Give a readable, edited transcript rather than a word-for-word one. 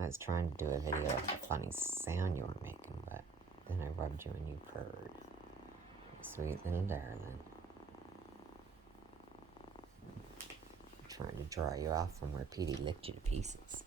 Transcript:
I was trying to do a video of the funny sound you were making, but then I rubbed you and you purred. Sweet little darling. I'm trying to draw you off from where Petey licked you to pieces.